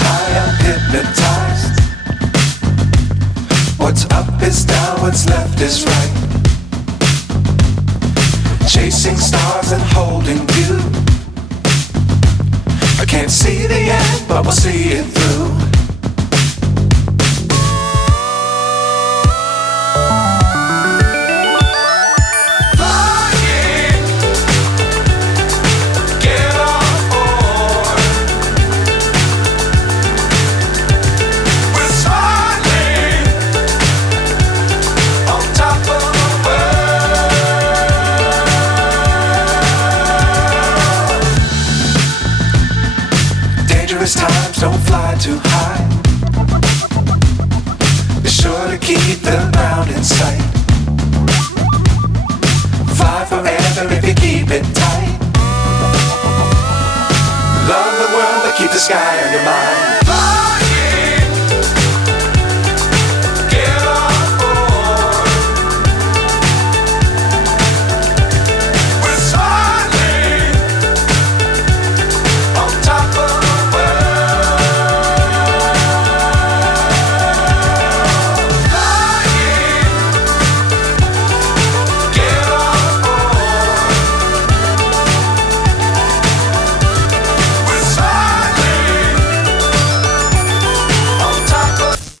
high, I'm hypnotized. What's up is down, what's left is right. Chasing stars and holding you. I can't see the end, but we'll see it through. Times don't fly too high. Be sure to keep the ground in sight. Fly forever if you keep it tight. Love the world but keep the sky on your mind.